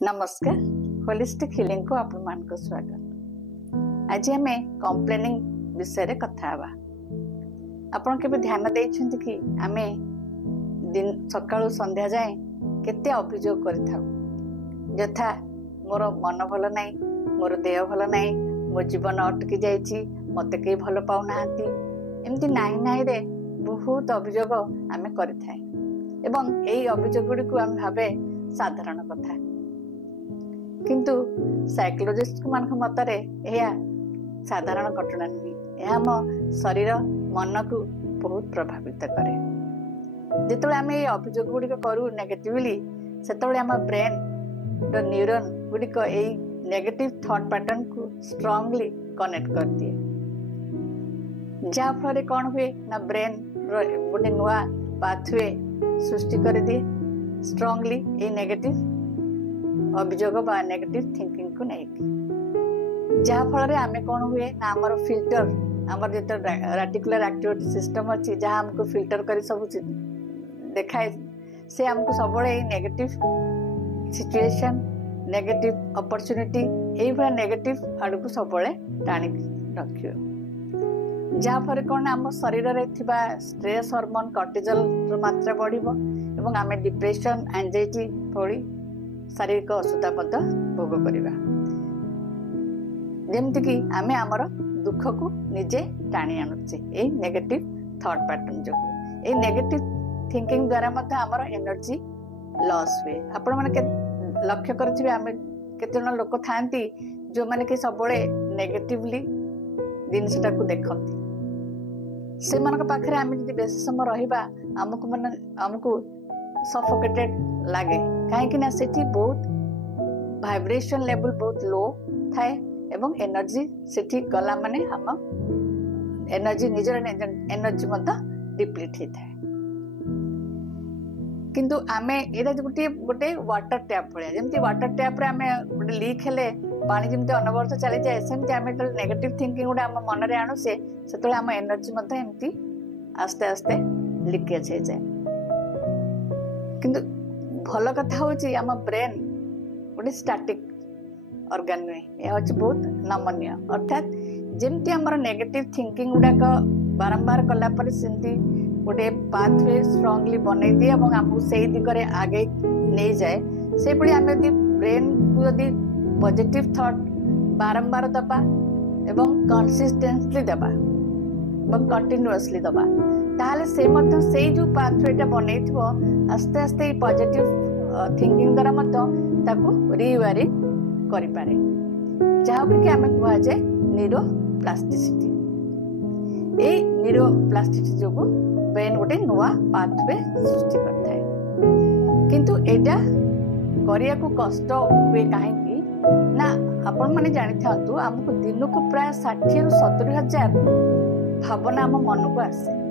नमस्कार holistic healing को आपण मान को स्वागत। आज आम कंप्लेनिंग विषय रे कथा हवा। आपण केबे ध्यान देइछन्ति कि आमे दिन सकाळु संध्या जाए केते अभियोग करिथाउ। यथा मोर मन भल नाही, मोर देह भल नाही, मो जीवन अटकी जाइछि, मते के भल पाउ नाहंती, एमती नाही नाही रे बहुत अभियोग आमे करिथाय एवं एई अभियोग गुडी को आम भाबे साधारण कथा, किंतु साइकोलॉजिस्ट मान मतरे यह साधारण घटना नुहे। यह आम शरीर मन को बहुत प्रभावित करे। जिते आम ये अभियोग गुड़िक करू नेगेटिवली से आम ब्रेन न्यूरॉन गुड़िक यही नेगेटिव थॉट पैटर्न को स्ट्रांगली कनेक्ट कर दिए, जहाँ फल कौन हुए ना ब्रेन गोटे नुआ पाथवे सृष्टि कर दिए स्ट्रांगली ये नेगेटिव अभियोग बा नेगेटिव थिंकिंग को नहीं, जहाँ फल आम कौन हुए ना आमर फिल्टर आमर जो रेटिकुलर एक्टिविटी सिस्टम अच्छी जहाँ हमको फिल्टर कर सब देखाए से हमको सब नेगेटिव सिचुएशन नेगेटिव अपॉर्चुनिटी यही भाया नेगेटिव आड़ को सब टाणी रख, जहाँ फल कौन आम शरीर में स्ट्रेस हार्मोन कॉर्टिजल मात्रा बढ़ एवं आम डिप्रेशन एंजाइटी भली शारीरिक असुविधा भोग करवा, जमती कि आम आमर दुख को निजे टाणी आणुचे यही नेगेटिव थॉट पैटर्न जो यही नेगेटिव थिंकिंग द्वारा आमर एनर्जी लॉस हुए। आपण माने लक्ष्य करथिबे आम केते जन लोक थांती जो माने कि सब नेगेटिवली जिनसटा को देखंती, से मानक पाखरे आम जदि बेसी समय रहिबा हमको मन हमको सफोकेटेड लागे, कहीं ना सेठी बहुत वाइब्रेशन लेवल बहुत लो थाए एवं एनर्जी सेठी गला माने हम एनर्जी निजर एनर्जी मत डिप्लीट होता है। किंतु आमे एटा गोटे गोटे वाटर टैप भलिया जेमती वाटर टैप रे आमे गोटे लीक हेले पानी जेमती अनवरत चली जाए सेमती आमे तो नेगेटिव थिंकिंग गुडा हम मन रे आणु से सेतले हम एनर्जी मत एमती आस्ते आस्ते लीकेज हो जाए। किंतु भल कथा हूँ आम ब्रेन गोटे स्टैटिक ऑर्गन नुहे, यह हूँ बहुत नमनीय, अर्थात जमती आमर नेगेटिव थिंकिंग गुड़ाक बारंबार कलापर सेमती गोटे पाथवे स्ट्रांगली बनई दिए और आमको से दिगरे आगे नहीं जाए। से भाई आम यदि ब्रेन को यदि पॉजिटिव थॉट बारंबार दबा एवं कंसिस्टेंटली दबा एवं कंटिन्यूअसली दबा ताहले से जो पाथवेटा बनई आस्ते आस्ते पॉजिटिव थिंकिंग द्वारा ताकू रिवायरिंग करि पारे, जहाँ कि आमे कहा जाए न्यूरोप्लास्टिसिटी। ए न्यूरोप्लास्टिसिटी जो ब्रेन गोटे नुआ पाथवे सृष्टि करथाय, किंतु एटा करिया को कष्ट हुए कहीं ना आपण माने जानि थांतु हमको दिन को प्राय 60 रु 70 हजार भावना आम मन को आसे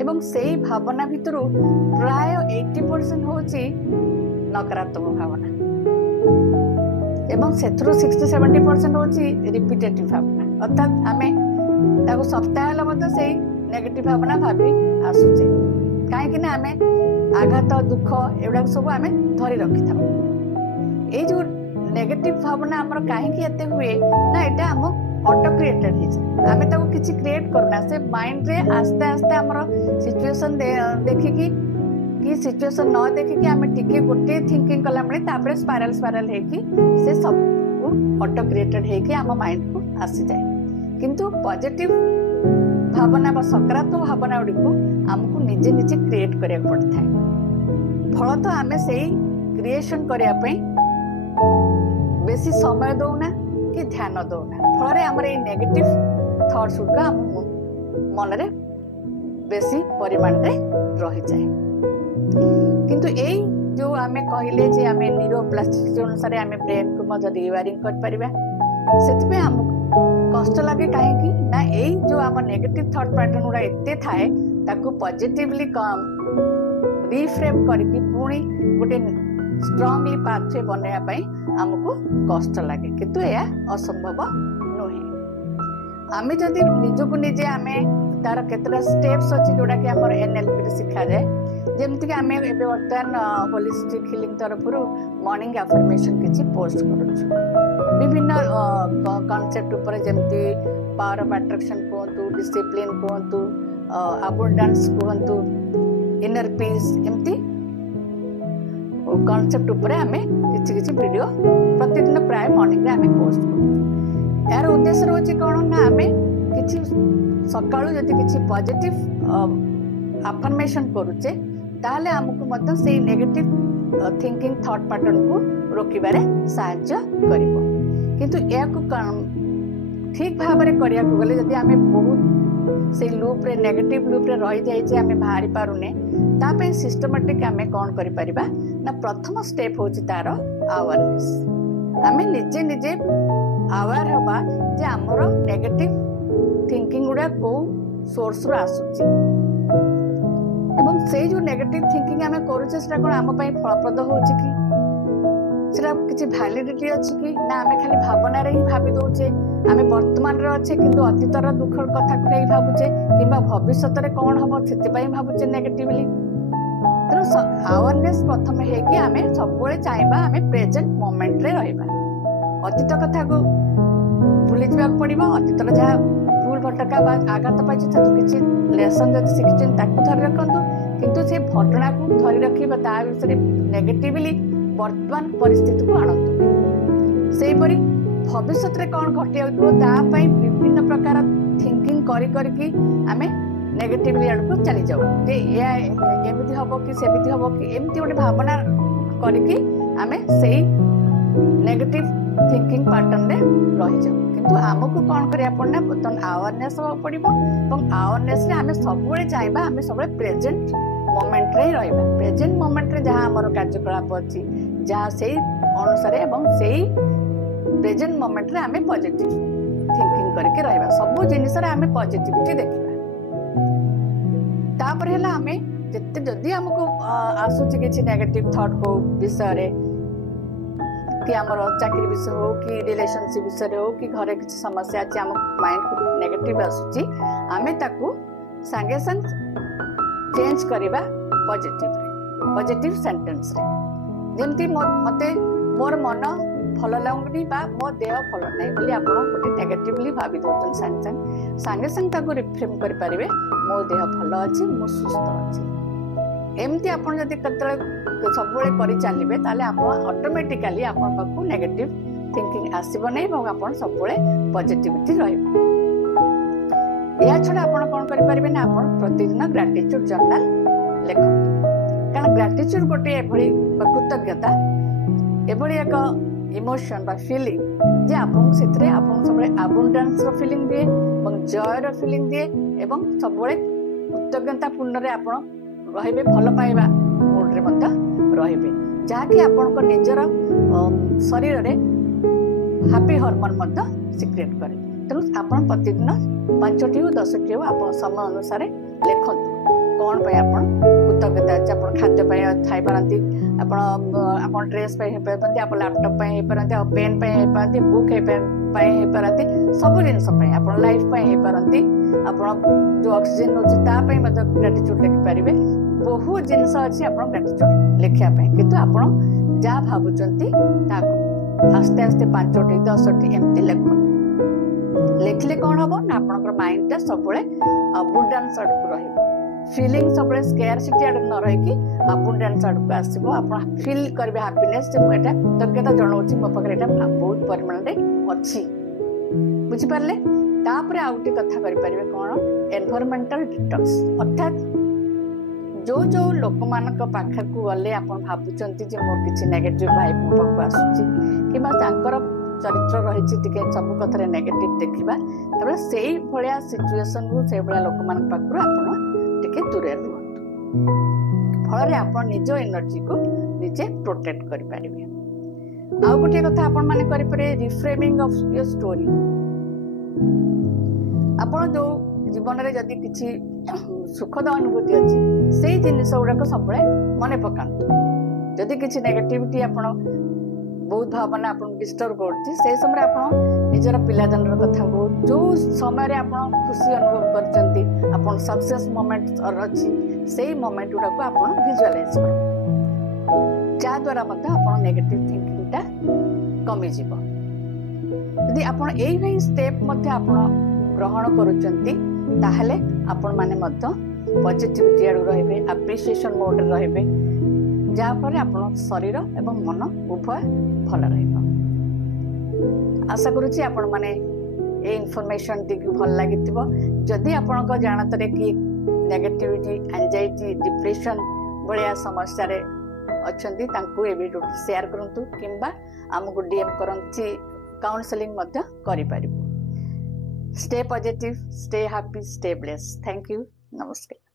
एवं से भावना भितर प्राय 80% होची नकारात्मक भावना एवं सेथुरु 60-70% होची रिपीटेटिव भावना, अर्थात आमे ताको सप्ताह हला मत से नेगेटिव भावना भाबी आसुचे काहे ना आमे आघात दुख एवडा सब आमे धरि रखि थाउ। ए जो नेगेटिव भावना हमर काहे कि एते हुए ना एटा हम ऑटो क्रिएटेड है, आमे ताको किछि क्रिएट करना से माइंड रे आस्ते आस्ते हमर सिचुएशन देखि कि सिचुएशन न देखि कि आमे टिके गोटे थिंकिंग कला बळे तापरे स्पाइरल हे कि से सब ऑटो क्रिएटेड हे कि हम माइंड को आसी जाए। किंतु पॉजिटिव भावना बा सकारात्मक भावना गुडी को हमको निजे निजे क्रिएट करिया पड़ता है। फल तो आमे सेही क्रिएशन करिया पई बेसी समय दउना कि ध्यान दौना, फल आम नेगेटिव थॉट्स गुड़िक आम मन रे बेसी परिमाण रे रही जाए। किंतु यही जो आमे कहले जे आमे न्यूरोप्लास्टिसिटी अनुसार आमे ब्रेन को मज रिवायरिंग कर परिबा, सेतबे हमको कष्ट लगे कहीं ना यही जो आम नेगेटिव थॉट पैटर्न गुड़ा एते थाए ताकू पॉजिटिवली रिफ्रेम करके पुणी गोटे स्ट्रांगली पाथवे बनैया पई हमको कष्ट लगे, किंतु यह असंभव नुहे। आमे जदि निज को निजे आमे तार केतरा स्टेप्स अछि जोडा कि हमर एनएलपी रे सिखा जाए जमती आम बर्तमान होलिस्टिक हिलिंग तरफ मॉर्निंग अफर्मेशन किसी पोस्ट करूँ विभिन्न कॉन्सेप्ट उपर जमती पावर ऑफ अट्रैक्शन कहतु डिसिप्लिन कहतु अबंडेंस कहतु इनर पीस एमती कॉन्सेप्ट उपर आमे किछि किछि वीडियो प्रतिदिन प्राय मॉर्निंग रे आमे पोस्ट करूँ। यार उद्देश्य रोचे कौन ना आमे किछि सकाळु जदि किछि पॉजिटिव अफर्मेशन करूचे ताहले हमकु मत से नेगेटिव थिंकिंग थॉट पैटर्न को रोकिबारे सहायता करिवो। किंतु याकु ठीक भाव में करिया को गले जदि आमे बहुत से लूप रे नेगेटिव लूप रे रही जाय जे आमे बाहरी पारुने ता पे सिस्टमैटिक आमे कोन करि परिबा ना प्रथम स्टेप होची तार अवेयरनेस। आमे निजे निजे अवेयर हबा जे हमर नेगेटिव थिंकिंग गुडा को सोर्स रो आसुची एवं से जो नेगेटिव थिंकिंग आमे करूचे सेटा कोन आम पई फलप्रद होची कि सेटा किछि वैलिडिटी अछि कि ना आमे खाली भावना रे ही भाबी दोचे आमे वर्तमान रे अच्छे किंतु अतीतर दुख कथा को नहीं भाबुचे किंबा भविष्यत रे कोन हबो सेति पई भाबुचे नेगेटिवली। तो अवेयरनेस प्रथम है कि आमे सबले चाहबा आमे प्रेजेंट मोमेंट रे रहबा अतीत कथा को भूली जबा पड़िबो अतीतर जहा भूल भटका बा आघात पाइछि तो किछि लेसन जति शिक्षण ताकू धरि रखंतु किंतु से घटना को धरि रखिबा ता विषय नेगेटिवली वर्तमान परिस्थिति को आनंतु सेही परि भविष्य रे कौन घटी विभिन्न प्रकार थिंकिंग करी करके आमे नेगेटिवली आड़ को चली जाऊ जे एमती हम कि सेमती हम कि एमती गोटे भावना करके आमे सेही नेगेटिव थिंकिंग पैटर्न रे रही जाऊ। किंतु आमको कौन करिया पड़ना बर्तमान अवेयरनेस हो पड़िबो एवं अवेयरनेस रे आमे सबले चाहबा आमे सबले प्रेजेंट मोमेंट रे रहबा प्रेजेंट मोमेंट रे जहां हमर कार्यकलाप अछि जहां सेही अनुसार एवं सेही प्रेजेंट मोमेंट रे आमे पॉजिटिव थिंकिंग करके रहबा सब जिनिस रे आमे पॉजिटिविटी देखिबा। तापर हैला आमे जत्ते जदी हमको आसुची किछि नेगेटिव थॉट को विषय रे कि हमर चाकरी विषय हो कि रिलेशनशिप विषय हो कि घरे किछि समस्या अछि हम माइंड को नेगेटिव आसुची आमे ताकू संगे संग चेंज करबा पॉजिटिव सेंटेंस रे जेमती मते मोर मन भल लगुनी मो देह भल ना बोली आप नेगेटिवली भावी दौन सांगे सांगे ताको रिफ्रेम कर पारे मो देह भल अच्छे मु सुस्थ अच्छे एमती आप सब कर चलिए आप ऑटोमेटिकली आपण पाखु नेगेटिव थिंकिंग आसब नहीं आप सब पॉजिटिविटी रहिबे। या छड़ा आप कौन करें ना आप प्रतिदिन ग्रेटिट्यूड जर्नल लिखते कारण ग्रेटिट्यूड गोटे कृतज्ञता एभली एक इमोशन बा फीलिंग जे आपन सेतरे आपन सबले अबंडेंस रो फीलिंग दिए एवं जॉय रो फीलिंग दिए एवं सबले कृतज्ञता पूर्ण रे आपन रहिबे भल पाइबा मूड रे मत रहिबे जाकी आपन को निजर शरीर रे हैप्पी हार्मोन मत सिक्रेट करे। तेणु आपन प्रतिदिन 5टी 10टी आपन समय अनुसार लिखंतु कौन पे आपन कृतज्ञता अच्छे आप खाद्य खाई पारती आप ड्रेस पे आप लैपटॉप पे पेन पे बुक पे सब जिनस आप लाइफ पारती आप जो ऑक्सीजन नोची ग्रेटिट्यूड लिखिपारे बहुत जिनस अच्छी आप ग्रेटिट्यूड लिखापी कितु आप जहाँ भावुंट आस्ते आस्ते 5टी 10टी एमती लिखले कौन हम ना आप माइंड सब अबंडेंस आड़क रही फीलिंग सब स्केयरसिटी आड़ न रही अबंडेंस आड़क आसो आप फील करेंगे हैप्पीनेस मुझे कृतज्ञता जनाऊँ मो पाखे बहुत परिमाण में अच्छी बुझिपारे। तापर आउ गोटे कथा करें कौन एनवायरमेंटल डिटॉक्स अर्थात जो जो लोक मान पाखक गले आप भावुंट मोर किसी नेगेटिव वाइब मो पाखक आसूची कि चरित्र रही सब कथा नेगेटिव देखा तब से भाया सिचुएसन को से भाया लोक मान पाखु आप दूर रुहतु फल आप निज एनर्जी को निजे प्रोटेक्ट करें। आउ गोटे कथा आपण माने करें रिफ्रेमिंग ऑफ योर स्टोरी आपण जो जीवन में जदि किसी सुखद अनुभूति अच्छी से जिनस गुड़ाक सब मन पकातु जदि किसी नेगेटिविटी आप बहुत भावना आपन डिस्टर्ब करछि से समय आपन निजर पिलादन कथा को जो समय आपन खुशी अनुभव करचंती आपन सक्सेस मोमेंट अछि सेही मोमेंट गुडा को आपन विजुअलाइज करो जा द्वारा मत आपन नेगेटिव थिंकिंग टा कमी जीवो यदि आपन एई भई स्टेप मध्य आपन ग्रहण करूचंती ताहले आपन माने मत पॉजिटिविटी आडू रहिबे एप्रिसिएशन मोड रे रहिबे जा पर आपन शरीर एवं मन उभय भल रहिबो आशा करूची आपन माने ए इन्फॉर्मेशन टी भल लागितिबो जदि आपन को जानतरे कि नेगेटिविटी एंजाइटी डिप्रेशन बलिया समस्या रे अछंती तांकू ए वीडियो शेयर करंतु किंबा हमकु डीएम करंती काउंसलिंग मध्य करि परिबो stay positive stay happy stay blessed thank you नमस्कार।